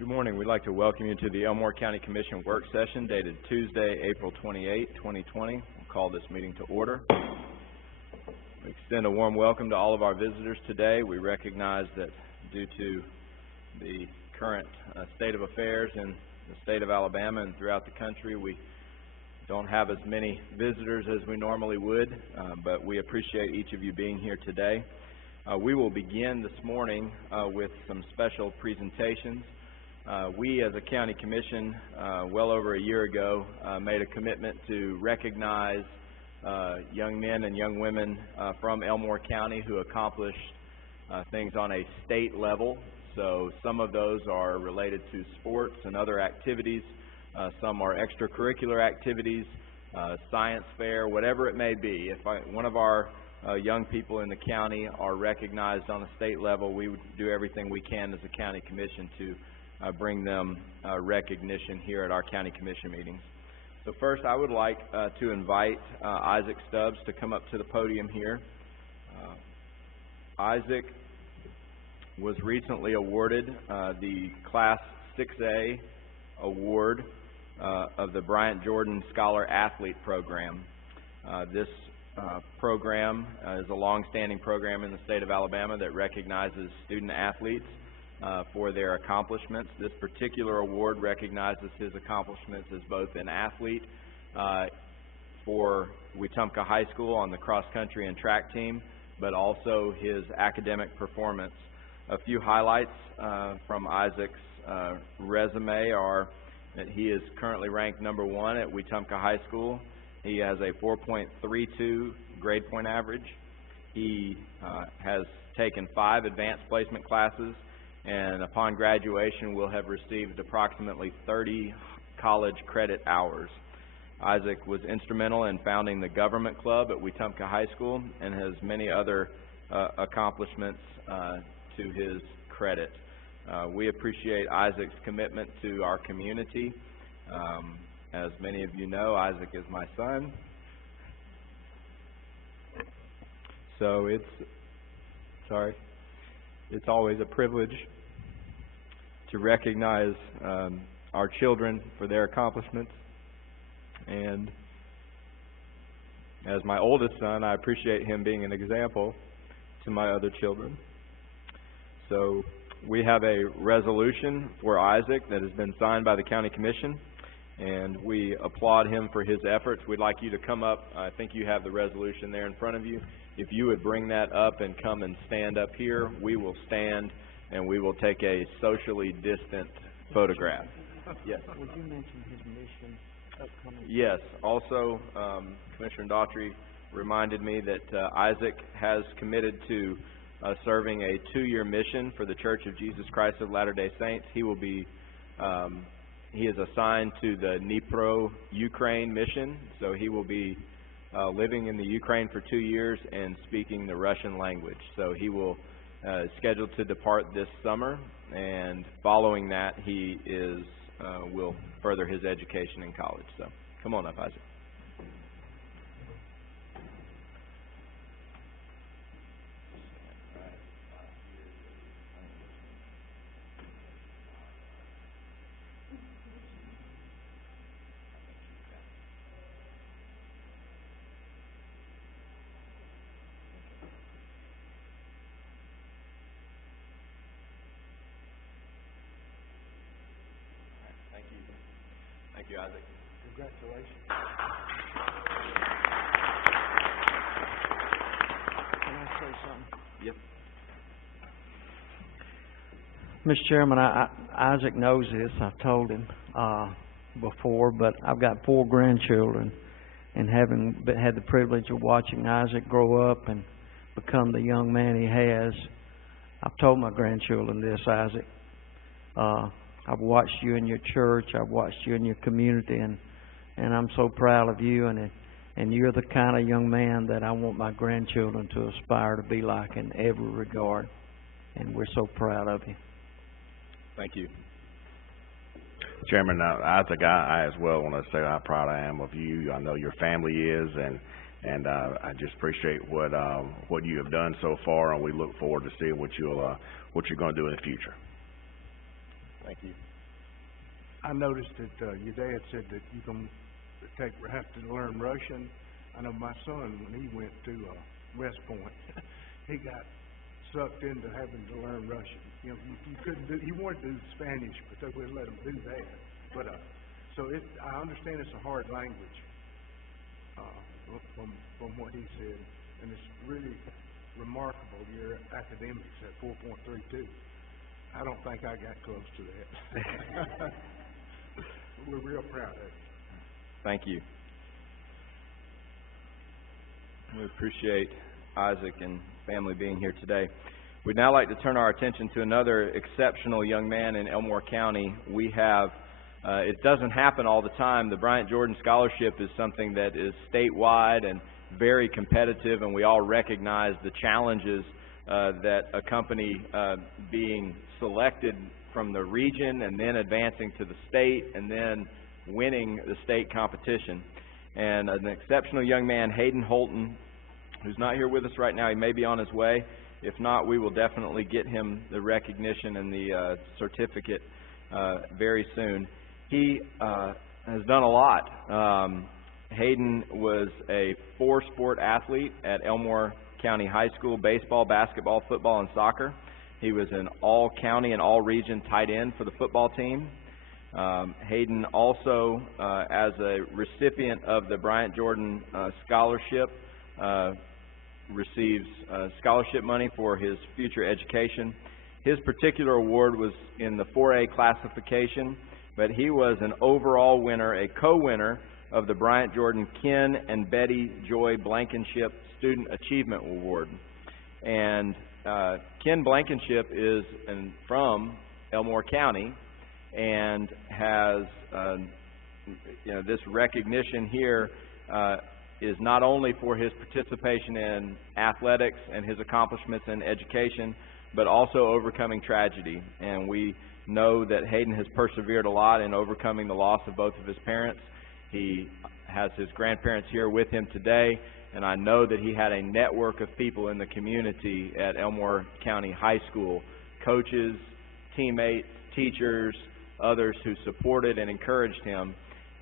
Good morning. We'd like to welcome you to the Elmore County Commission work session dated Tuesday, April 28, 2020. We'll call this meeting to order. We extend a warm welcome to all of our visitors today. We recognize that due to the current state of affairs in the state of Alabama and throughout the country, we don't have as many visitors as we normally would, but we appreciate each of you being here today. We will begin this morning with some special presentations. We as a county commission, well over a year ago, made a commitment to recognize young men and young women from Elmore County who accomplished things on a state level. So some of those are related to sports and other activities. Some are extracurricular activities, science fair, whatever it may be. If one of our young people in the county are recognized on a state level, we would do everything we can as a county commission to bring them recognition here at our county commission meetings. So first, I would like to invite Isaac Stubbs to come up to the podium here. Isaac was recently awarded the Class 6A award of the Bryant Jordan Scholar Athlete Program. This program is a long-standing program in the state of Alabama that recognizes student athletes for their accomplishments. This particular award recognizes his accomplishments as both an athlete for Wetumpka High School on the cross-country and track team, but also his academic performance. A few highlights from Isaac's resume are that he is currently ranked number 1 at Wetumpka High School. He has a 4.32 grade point average. He has taken 5 advanced placement classes, and upon graduation will have received approximately 30 college credit hours. Isaac was instrumental in founding the government club at Wetumpka High School and has many other accomplishments to his credit. We appreciate Isaac's commitment to our community. As many of you know, Isaac is my son. So it's always a privilege to recognize our children for their accomplishments. And as my oldest son, I appreciate him being an example to my other children. So we have a resolution for Isaac that has been signed by the county commission, and we applaud him for his efforts. We'd like you to come up. I think you have the resolution there in front of you. If you would bring that up and come and stand up here, we will stand and we will take a socially distant photograph. Yes. Would you mention his mission upcoming? Yes. Also, Commissioner Daughtry reminded me that Isaac has committed to serving a 2-year mission for the Church of Jesus Christ of Latter-day Saints. He will be he is assigned to the Dnipro, Ukraine mission, so he will be living in the Ukraine for 2 years and speaking the Russian language. So he will scheduled to depart this summer, and following that he will further his education in college. So come on up, Isaac. Thank you, Isaac. Congratulations. Can I say something? Yep. Mr. Chairman, Isaac knows this. I've told him before, but I've got 4 grandchildren, and having had the privilege of watching Isaac grow up and become the young man he has, I've told my grandchildren this, Isaac. I've watched you in your church. I've watched you in your community, and I'm so proud of you. And you're the kind of young man that I want my grandchildren to aspire to be like in every regard. And we're so proud of you. Thank you. Chairman, Isaac, I as well want to say how proud I am of you. I know your family is, and I just appreciate what you have done so far, and we look forward to seeing what you're going to do in the future. Thank you. I noticed that, your dad said that you have to learn Russian. I know my son, when he went to, West Point, he got sucked into having to learn Russian. You know, you couldn't do, he wanted to do Spanish, but they wouldn't let him do that. But, so I understand it's a hard language, from what he said, and it's really remarkable, your academics at 4.32. I don't think I got close to that. We're real proud of you. Thank you. We appreciate Isaac and family being here today. We'd now like to turn our attention to another exceptional young man in Elmore County. We have, it doesn't happen all the time. The Bryant Jordan Scholarship is something that is statewide and very competitive, and we all recognize the challenges that accompany being selected from the region and then advancing to the state and then winning the state competition. And an exceptional young man, Hayden Holton, who's not here with us right now. He may be on his way. If not, we will definitely get him the recognition and the certificate very soon. He has done a lot. Hayden was a four-sport athlete at Elmore County High School: baseball, basketball, football, and soccer. He was an all-county and all-region tight end for the football team. Hayden also, as a recipient of the Bryant Jordan Scholarship, receives scholarship money for his future education. His particular award was in the 4A classification, but he was an overall winner, a co-winner of the Bryant Jordan Ken and Betty Joy Blankenship Student Achievement Award. And Ken Blankenship is from Elmore County and has this recognition here is not only for his participation in athletics and his accomplishments in education, but also overcoming tragedy. And we know that Hayden has persevered a lot in overcoming the loss of both of his parents. He has his grandparents here with him today, and I know that he had a network of people in the community at Elmore County High School, coaches, teammates, teachers, others who supported and encouraged him.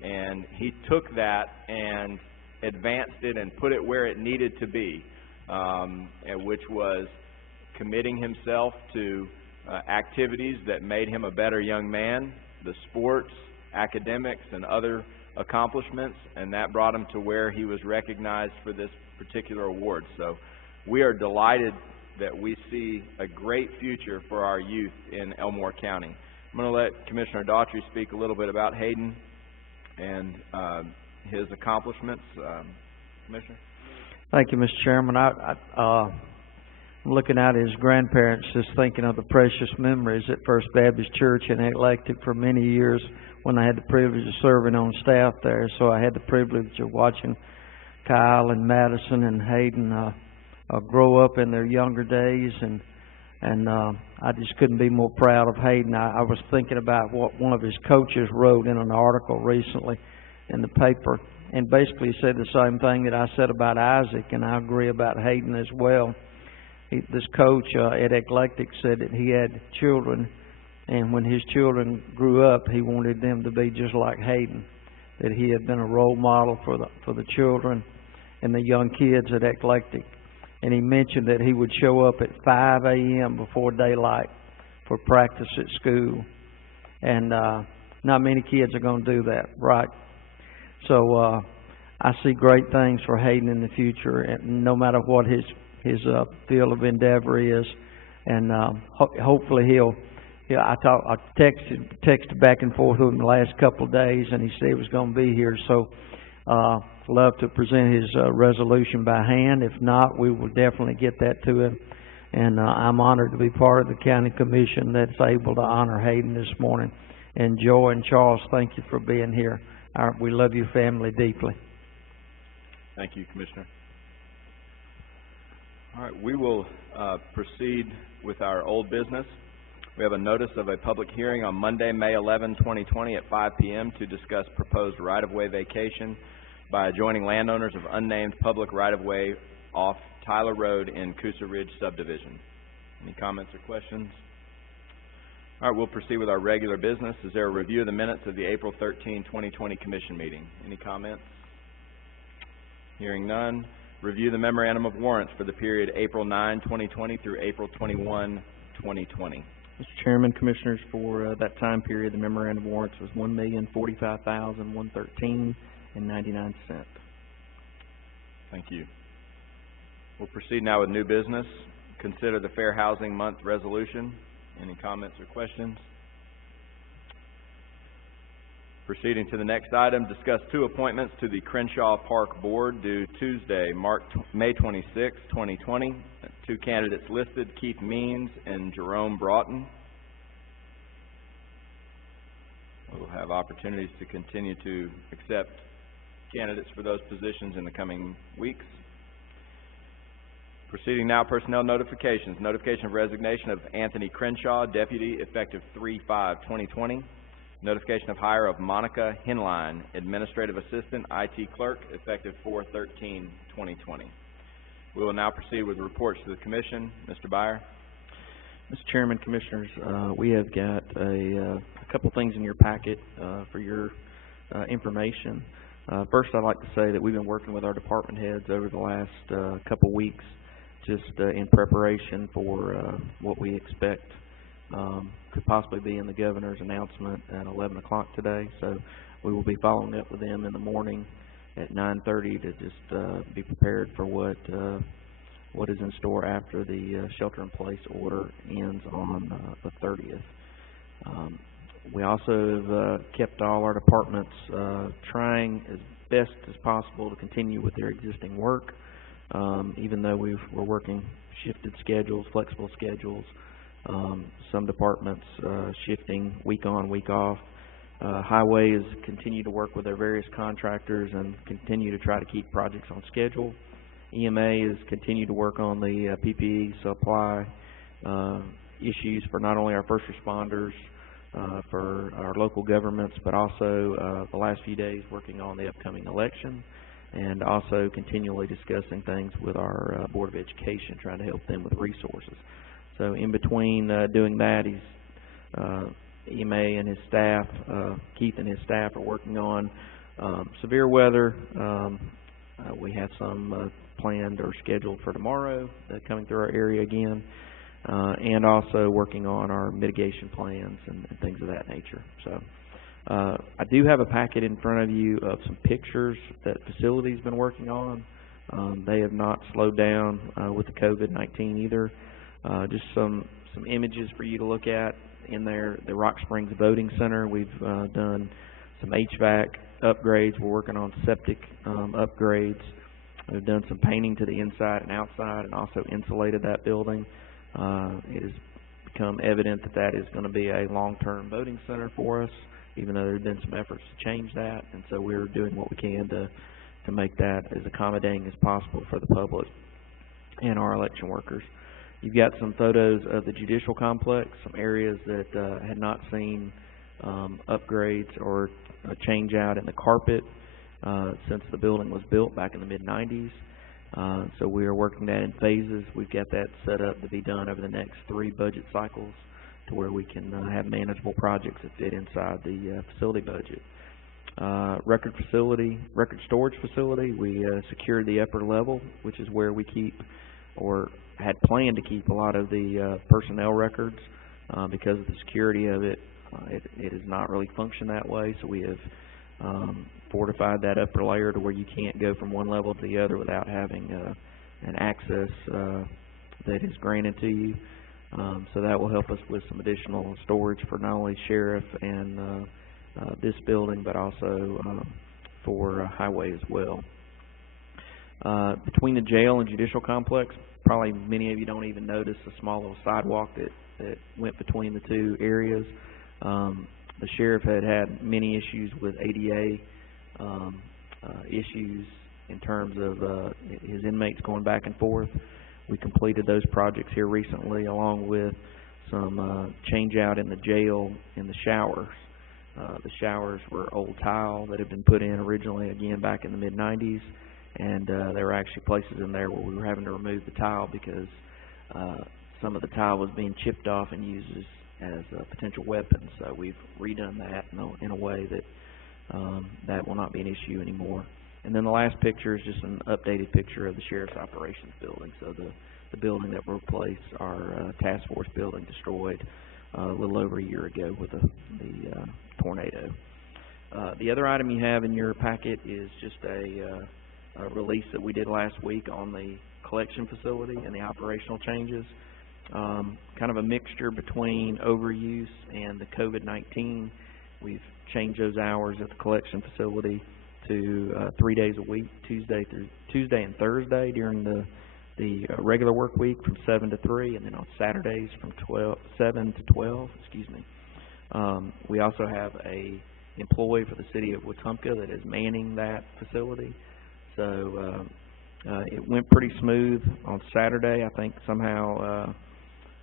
And he took that and advanced it and put it where it needed to be, which was committing himself to activities that made him a better young man, the sports, academics, and other accomplishments, and that brought him to where he was recognized for this particular award. So we are delighted that we see a great future for our youth in Elmore County. I'm going to let Commissioner Daughtry speak a little bit about Hayden and his accomplishments. Commissioner? Thank you, Mr. Chairman. I'm looking at his grandparents, just thinking of the precious memories at First Baptist Church in Eclectic for many years when I had the privilege of serving on staff there. So I had the privilege of watching Kyle and Madison and Hayden grow up in their younger days, and I just couldn't be more proud of Hayden. I was thinking about what one of his coaches wrote in an article recently in the paper, and basically said the same thing that I said about Isaac, and I agree about Hayden as well. This coach at Eclectic said that he had children, and when his children grew up, he wanted them to be just like Hayden, that he had been a role model for the children and the young kids at Eclectic. And he mentioned that he would show up at 5 a.m. before daylight for practice at school. And not many kids are going to do that, right? So I see great things for Hayden in the future, and no matter what his field of endeavor is. And hopefully I texted back and forth with him the last couple of days, and he said he was going to be here. So love to present his resolution by hand. If not, we will definitely get that to him. And I'm honored to be part of the county commission that's able to honor Hayden this morning. And Joe and Charles, thank you for being here. We love your family deeply. Thank you, Commissioner. All right, we will proceed with our old business. We have a notice of a public hearing on Monday, May 11, 2020 at 5 p.m. to discuss proposed right-of-way vacation by adjoining landowners of unnamed public right-of-way off Tyler Road in Coosa Ridge subdivision. Any comments or questions? All right, we'll proceed with our regular business. Is there a review of the minutes of the April 13, 2020 Commission meeting? Any comments? Hearing none. Review the memorandum of warrants for the period April 9, 2020 through April 21, 2020. Mr. Chairman, Commissioners, for that time period, the memorandum of warrants was $1,045,113.99. Thank you. We'll proceed now with new business. Consider the Fair Housing Month resolution. Any comments or questions? Proceeding to the next item, discuss two appointments to the Crenshaw Park Board due Tuesday, May 26, 2020. Two candidates listed, Keith Means and Jerome Broughton. We'll have opportunities to continue to accept candidates for those positions in the coming weeks. Proceeding now, personnel notifications. Notification of resignation of Anthony Crenshaw, Deputy, effective 3/5/2020. Notification of hire of Monica Hinline, Administrative Assistant, IT Clerk, effective 4/13/2020. We will now proceed with reports to the Commission. Mr. Byer. Mr. Chairman, Commissioners, we have got a couple things in your packet for your information. First, I'd like to say that we've been working with our department heads over the last couple weeks just in preparation for what we expect could possibly be in the Governor's announcement at 11 o'clock today. So we will be following up with them in the morning at 9:30 to just be prepared for what is in store after the shelter-in-place order ends on the 30th. We also have kept all our departments trying as best as possible to continue with their existing work, even though we're working shifted schedules, flexible schedules. Some departments shifting week on, week off. Highway has continued to work with their various contractors and continue to try to keep projects on schedule. EMA has continued to work on the PPE supply issues for not only our first responders, for our local governments, but also the last few days working on the upcoming election, and also continually discussing things with our Board of Education, trying to help them with resources. So in between doing that, EMA and his staff, Keith and his staff are working on severe weather. We have some planned or scheduled for tomorrow coming through our area again, and also working on our mitigation plans and things of that nature. So I do have a packet in front of you of some pictures that facility's been working on. They have not slowed down with the COVID-19 either. Just some images for you to look at in there. The Rock Springs Voting Center, we've done some HVAC upgrades. We're working on septic upgrades. We've done some painting to the inside and outside, and also insulated that building. It has become evident that that is going to be a long-term voting center for us, even though there have been some efforts to change that. And so we're doing what we can to make that as accommodating as possible for the public and our election workers. You've got some photos of the judicial complex, some areas that had not seen upgrades or a change out in the carpet since the building was built back in the mid-90s. So we are working that in phases. We've got that set up to be done over the next 3 budget cycles to where we can have manageable projects that fit inside the facility budget. Record storage facility, we secured the upper level, which is where we keep or had planned to keep a lot of the personnel records. Because of the security of it, it does not really function that way. So we have fortified that upper layer to where you can't go from one level to the other without having an access that is granted to you. So that will help us with some additional storage for not only sheriff and this building, but also for highway as well. Between the jail and judicial complex, probably many of you don't even notice the small little sidewalk that went between the two areas. The sheriff had many issues with ADA issues in terms of his inmates going back and forth. We completed those projects here recently, along with some change out in the jail in the showers. The showers were old tile that had been put in originally, again, back in the mid-90s, and there were actually places in there where we were having to remove the tile because some of the tile was being chipped off and used as potential weapons. So we've redone that in a way that that will not be an issue anymore. And then the last picture is just an updated picture of the Sheriff's Operations Building. So the building that replaced our task force building, destroyed a little over a year ago with the tornado. The other item you have in your packet is just a release that we did last week on the collection facility and the operational changes. Kind of a mixture between overuse and the COVID-19. We've changed those hours at the collection facility to 3 days a week, Tuesday and Thursday during the regular work week from 7 to 3, and then on Saturdays from 7 to 12. We also have a employee for the city of Wetumpka that is manning that facility. So it went pretty smooth on Saturday. I think somehow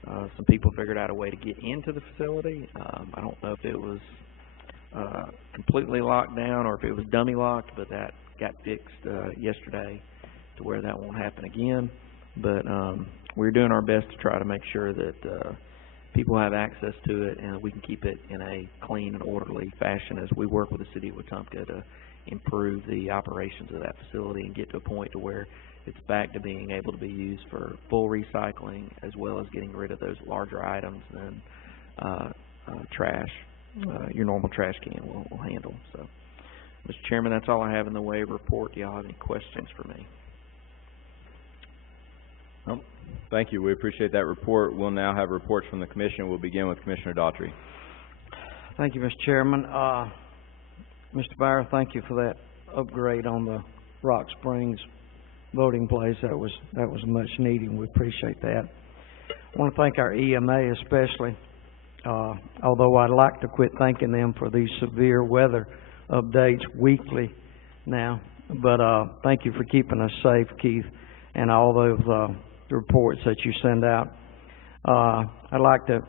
some people figured out a way to get into the facility. I don't know if it was completely locked down or if it was dummy locked, but that got fixed yesterday to where that won't happen again. But we're doing our best to try to make sure that people have access to it and we can keep it in a clean and orderly fashion as we work with the city of Wetumpka to improve the operations of that facility and get to a point to where it's back to being able to be used for full recycling, as well as getting rid of those larger items than trash. Your normal trash can will handle. So, Mr. Chairman, that's all I have in the way of report. Do y'all have any questions for me? Well, thank you. We appreciate that report. We'll now have reports from the Commission. We'll begin with Commissioner Daughtry. Thank you, Mr. Chairman. Mr. Byer, thank you for that upgrade on the Rock Springs voting place. That was much needed, and we appreciate that. I want to thank our EMA especially, although I'd like to quit thanking them for these severe weather updates weekly now. But thank you for keeping us safe, Keith, and all those reports that you send out. I'd like to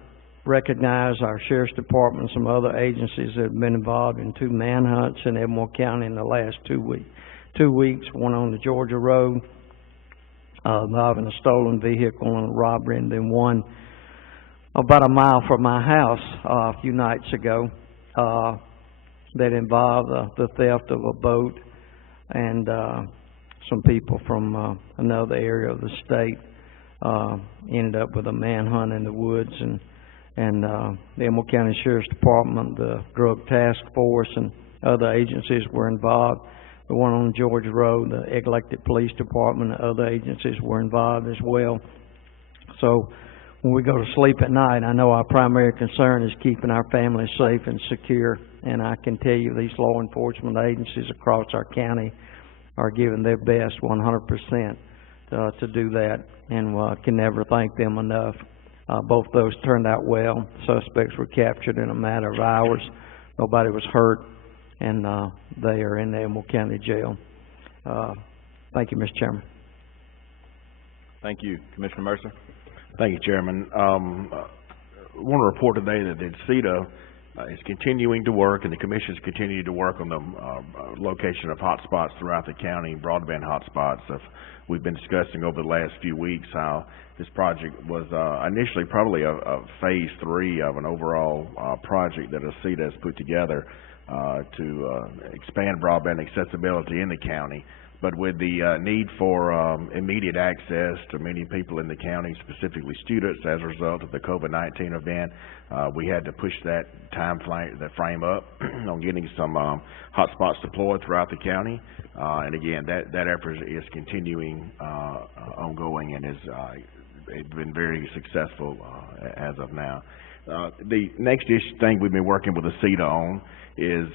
recognize our Sheriff's Department and some other agencies that have been involved in 2 manhunts in Elmore County in the last 2 weeks, one on the Georgia Road involving a stolen vehicle and a robbery, and then one about a mile from my house a few nights ago that involved the theft of a boat, and some people from another area of the state ended up with a manhunt in the woods, and the Elmore County Sheriff's Department, the Drug Task Force, and other agencies were involved. The one on Georgia Road, the Egg Lake Police Department, and other agencies were involved as well. So when we go to sleep at night, I know our primary concern is keeping our families safe and secure, and I can tell you these law enforcement agencies across our county are giving their best 100% to do that, and can never thank them enough. Both those turned out well. Suspects were captured in a matter of hours. Nobody was hurt, and they are in the Elmore County Jail. Thank you, Mr. Chairman. Thank you. Commissioner Mercer. Thank you, Chairman. I want to report today that the CETA is continuing to work, and the Commission is continuing to work on the location of hotspots throughout the county, broadband hotspots. We've been discussing over the last few weeks how this project was initially probably a phase 3 of an overall project that CETA has put together to expand broadband accessibility in the county. But with the need for immediate access to many people in the county, specifically students, as a result of the COVID-19 event, we had to push that frame up on getting some hotspots deployed throughout the county. And again, that effort is continuing ongoing, and it's been very successful as of now. The next thing we've been working with the CETA on is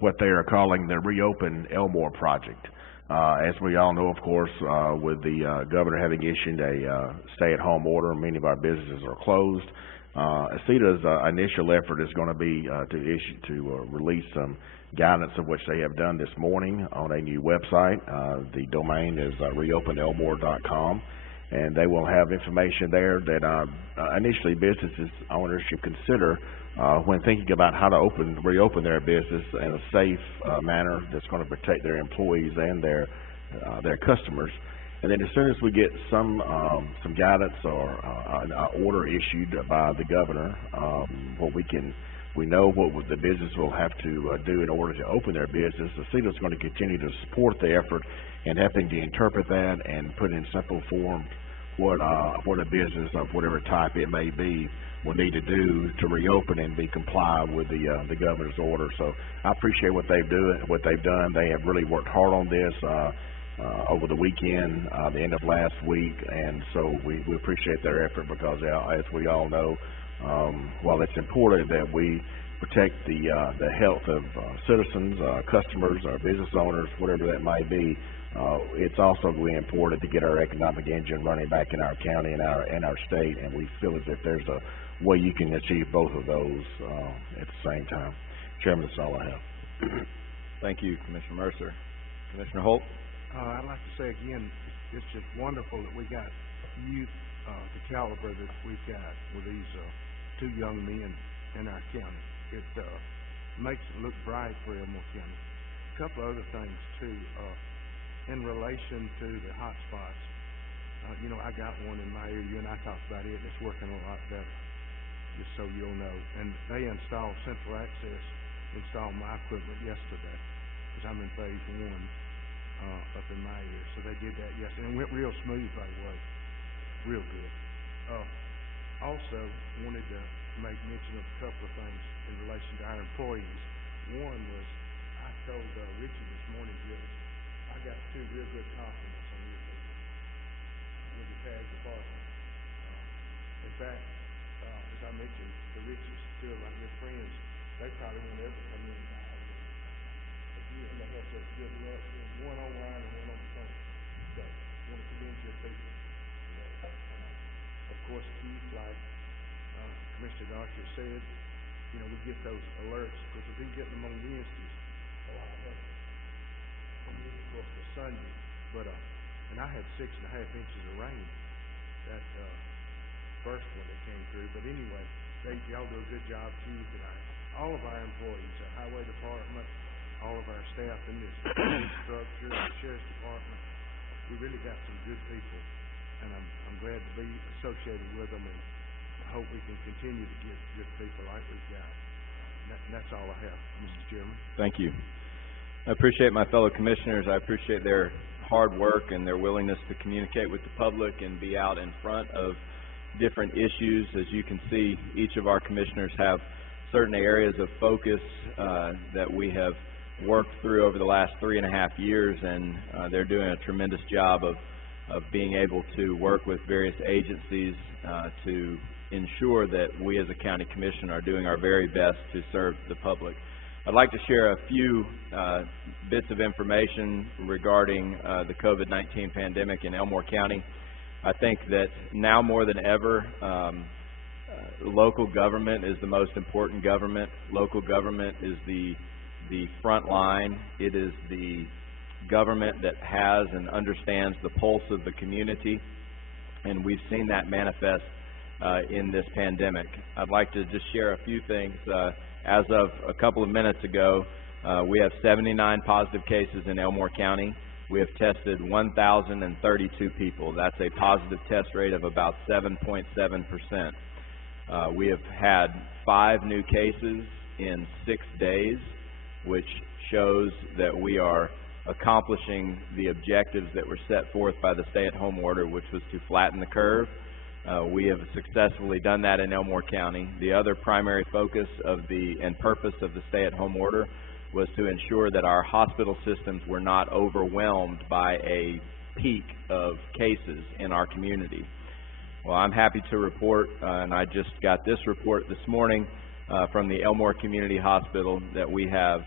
what they are calling the Reopen Elmore Project. As we all know, of course, with the governor having issued a stay-at-home order, many of our businesses are closed. CETA's initial effort is going to be to release some guidance of which they have done this morning on a new website. The domain is reopenelmore.com. And they will have information there that initially businesses owners should consider when thinking about how to reopen their business in a safe manner that's going to protect their employees and their customers. And then as soon as we get some guidance or an order issued by the governor, we know what the business will have to do in order to open their business. The CEDA is going to continue to support the effort in helping to interpret that and put in simple form what a business of whatever type it may be will need to do to reopen and be compliant with the governor's order. So I appreciate what they've done. They have really worked hard on this over the weekend, the end of last week, and so we appreciate their effort because as we all know, while it's important that we protect the health of citizens, customers, our business owners, whatever that might be, it's also really important to get our economic engine running back in our county and our state, and we feel as if there's a way you can achieve both of those at the same time. Chairman, that's all I have. Thank you, Commissioner Mercer. Commissioner Holt? I'd like to say again, it's just wonderful that we got youth, the caliber that we've got with these two young men in our county. It makes it look bright for Elmore County. A couple of other things too, in relation to the hot spots. I got one in my area. You and I talked about it. It's working a lot better, just so you'll know. And they installed Central Access, installed my equipment yesterday, because I'm in phase 1 up in my area. So they did that yesterday, and it went real smooth, by the way, real good. Also, wanted to make mention of a couple of things in relation to our employees. One was, I told Richie this morning, Judge, I got 2 real good compliments on your people with the tag department. In fact, as I mentioned, the Richies, 2 of my good friends, they probably won't ever come in and buy again. And they have such good luck, one online and one on the phone. So, I want to commend your people. Of course, Keith, like Commissioner Doctor said, we get those alerts, because we've been getting them on Wednesdays a lot better. Of course, for Sunday, but and I had 6.5 inches of rain that first one that came through. But anyway, y'all do a good job, Keith, and all of our employees, the highway department, all of our staff in this structure, the sheriff's department. We really got some good people, and I'm glad to be associated with them, and I hope we can continue to get good people like we've got. And that's all I have, Mr. Chairman. Thank you. I appreciate my fellow commissioners. I appreciate their hard work and their willingness to communicate with the public and be out in front of different issues. As you can see, each of our commissioners have certain areas of focus that we have worked through over the last 3.5 years, and they're doing a tremendous job of being able to work with various agencies to ensure that we as a county commission are doing our very best to serve the public. I'd like to share a few bits of information regarding the COVID-19 pandemic in Elmore County. I think that now more than ever, local government is the most important government. Local government is the front line. It is the government that has and understands the pulse of the community, and we've seen that manifest in this pandemic. I'd like to just share a few things. As of a couple of minutes ago, we have 79 positive cases in Elmore County. We have tested 1,032 people. That's a positive test rate of about 7.7%. We have had 5 new cases in 6 days, which shows that we are accomplishing the objectives that were set forth by the stay-at-home order, which was to flatten the curve. We have successfully done that in Elmore County. The other primary focus and purpose of the stay-at-home order was to ensure that our hospital systems were not overwhelmed by a peak of cases in our community. Well, I'm happy to report, and I just got this report this morning from the Elmore Community Hospital, that we have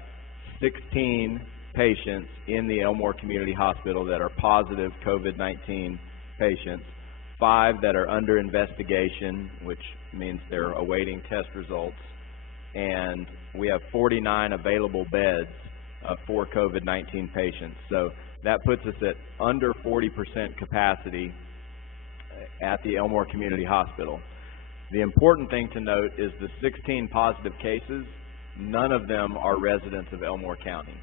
16 patients in the Elmore Community Hospital that are positive COVID-19 patients, 5 that are under investigation, which means they're awaiting test results, and we have 49 available beds for COVID-19 patients. So that puts us at under 40% capacity at the Elmore Community Hospital. The important thing to note is the 16 positive cases, none of them are residents of Elmore County.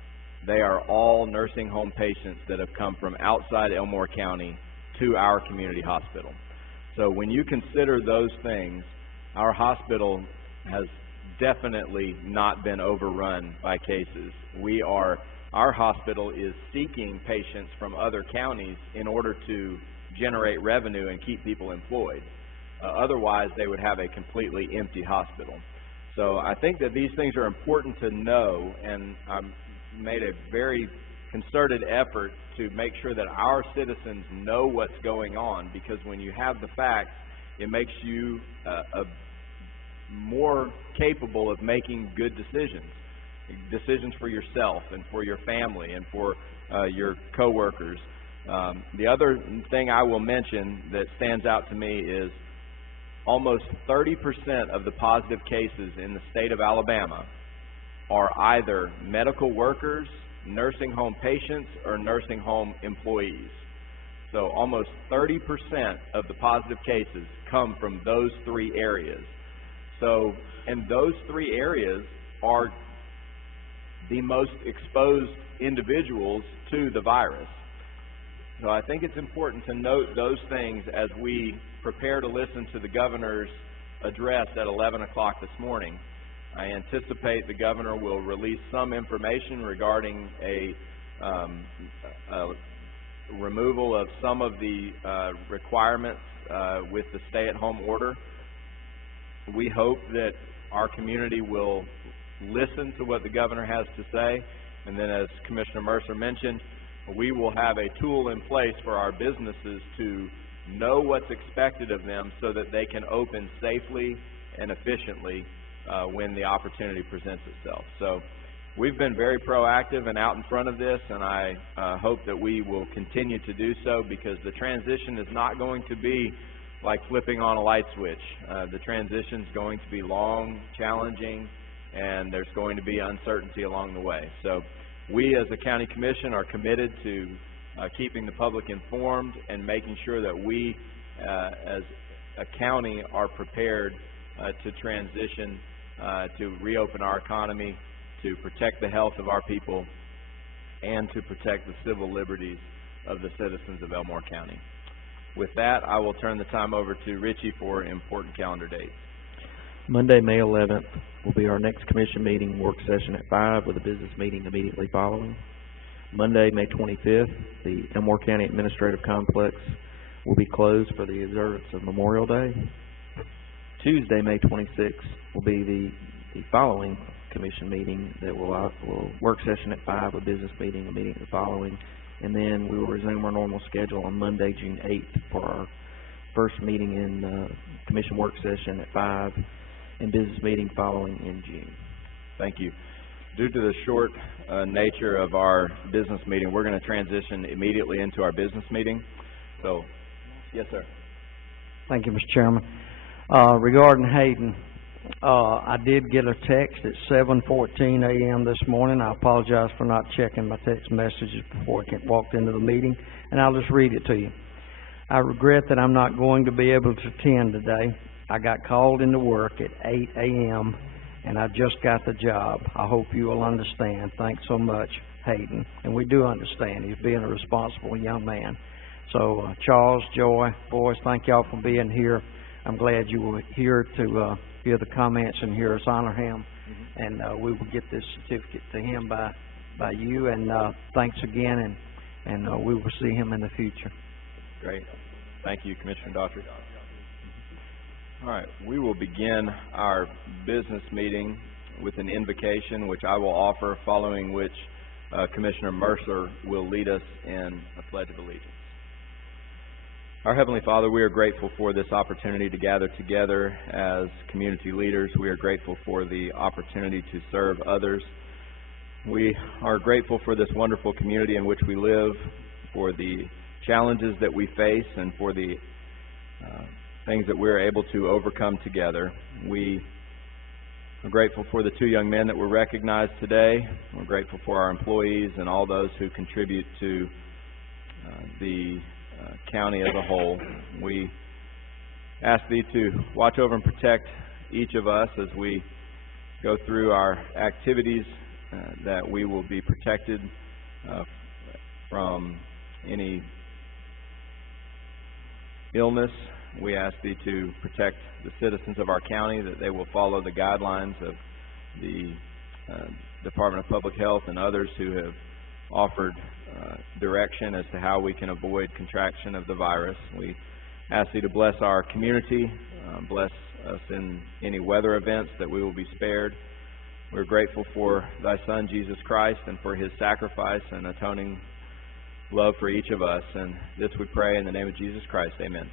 they are all nursing home patients that have come from outside Elmore County to our community hospital. So when you consider those things, our hospital has definitely not been overrun by cases. Our hospital is seeking patients from other counties in order to generate revenue and keep people employed. Otherwise, they would have a completely empty hospital. So I think that these things are important to know, and I've made a very concerted effort to make sure that our citizens know what's going on, because when you have the facts, it makes you more capable of making good decisions for yourself and for your family and for your coworkers. The other thing I will mention that stands out to me is almost 30% of the positive cases in the state of Alabama are either medical workers, nursing home patients, or nursing home employees. So almost 30% of the positive cases come from those three areas. So, and those three areas are the most exposed individuals to the virus. So I think it's important to note those things as we prepare to listen to the governor's address at 11 o'clock this morning. I anticipate the governor will release some information regarding a removal of some of the requirements with the stay-at-home order. We hope that our community will listen to what the governor has to say, and then, as Commissioner Mercer mentioned, we will have a tool in place for our businesses to know what's expected of them so that they can open safely and efficiently when the opportunity presents itself. So we've been very proactive and out in front of this, and I hope that we will continue to do so, because the transition is not going to be like flipping on a light switch. The transition is going to be long, challenging, and there's going to be uncertainty along the way. So we as a county commission are committed to keeping the public informed and making sure that we as a county are prepared to transition, to reopen our economy, to protect the health of our people, and to protect the civil liberties of the citizens of Elmore County. With that, I will turn the time over to Richie for important calendar dates. Monday, May 11th will be our next commission meeting, work session at 5 with a business meeting immediately following. Monday, May 25th, the Elmore County Administrative Complex will be closed for the observance of Memorial Day. Tuesday, May 26th will be the following commission meeting that will work session at 5, a business meeting immediately following, and then we will resume our normal schedule on Monday, June 8th for our first meeting in commission work session at 5 and business meeting following in June. Thank you. Due to the short nature of our business meeting, we're going to transition immediately into our business meeting. So, yes, sir. Thank you, Mr. Chairman. Regarding Hayden, I did get a text at 7:14 a.m. this morning. I apologize for not checking my text messages before I walked into the meeting, and I'll just read it to you. I regret that I'm not going to be able to attend today. I got called into work at 8 a.m. and I just got the job. I hope you will understand. Thanks so much, Hayden. And we do understand. He's being a responsible young man. So, Charles, Joy, boys, thank y'all for being here. I'm glad you were here to hear the comments and hear us honor him. And we will get this certificate to him by you. And thanks again, and we will see him in the future. Great. Thank you, Commissioner Daughtry. All right, we will begin our business meeting with an invocation, which I will offer, following which Commissioner Mercer will lead us in a pledge of allegiance. Our Heavenly Father, we are grateful for this opportunity to gather together as community leaders. We are grateful for the opportunity to serve others. We are grateful for this wonderful community in which we live, for the challenges that we face, and for the things that we're able to overcome together. We are grateful for the two young men that were recognized today. We're grateful for our employees and all those who contribute to the county as a whole. We ask Thee to watch over and protect each of us as we go through our activities that we will be protected from any illness. We ask Thee to protect the citizens of our county, that they will follow the guidelines of the Department of Public Health and others who have offered direction as to how we can avoid contraction of the virus. We ask Thee to bless our community, bless us in any weather events, that we will be spared. We're grateful for Thy Son, Jesus Christ, and for His sacrifice and atoning love for each of us. And this we pray in the name of Jesus Christ. Amen.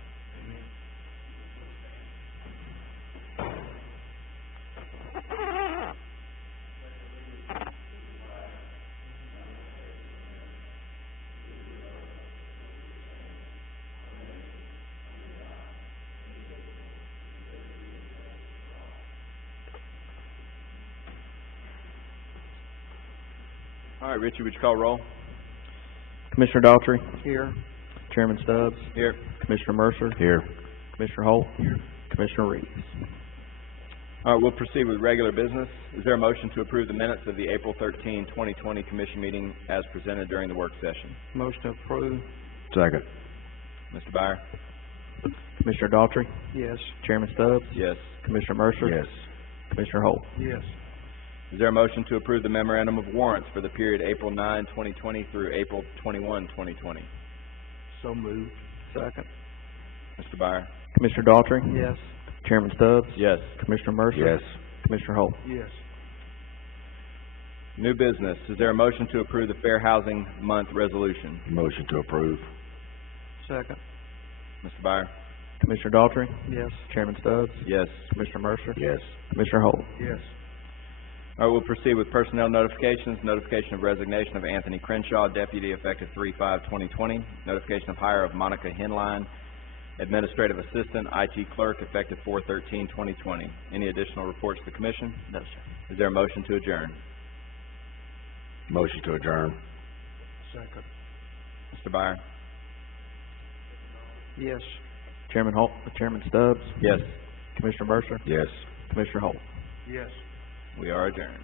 All right, Richie, would you call roll? Commissioner Daughtry. Here. Chairman Stubbs. Here. Commissioner Mercer. Here. Commissioner Holt. Here. Commissioner Reeves. All right, we'll proceed with regular business. Is there a motion to approve the minutes of the April 13, 2020 Commission meeting as presented during the work session? Motion approved. Second. Mr. Byer? Commissioner Daughtry. Yes. Chairman Stubbs. Yes. Commissioner Mercer. Yes. Commissioner Holt. Yes. Is there a motion to approve the memorandum of warrants for the period April 9, 2020 through April 21, 2020? So moved. Second. Mr. Byer? Commissioner Daughtry. Yes. Chairman Stubbs. Yes. Commissioner Mercer. Yes. Commissioner Holt. Yes. New business. Is there a motion to approve the Fair Housing Month resolution? Motion to approve. Second. Mr. Byer? Commissioner Daughtry. Yes. Chairman Stubbs. Yes. Commissioner Mercer. Yes. Commissioner Holt. Yes. All right, we'll proceed with personnel notifications. Notification of resignation of Anthony Crenshaw, Deputy, effective 3/5/2020. Notification of hire of Monica Henline, Administrative Assistant, IT Clerk, effective 4/13/2020. Any additional reports to the Commission? No, sir. Is there a motion to adjourn? Motion to adjourn. Second. Mr. Byer? Yes. Chairman Holt. Chairman Stubbs. Yes. Commissioner Mercer. Yes. Commissioner Holt. Yes. We are adjourned.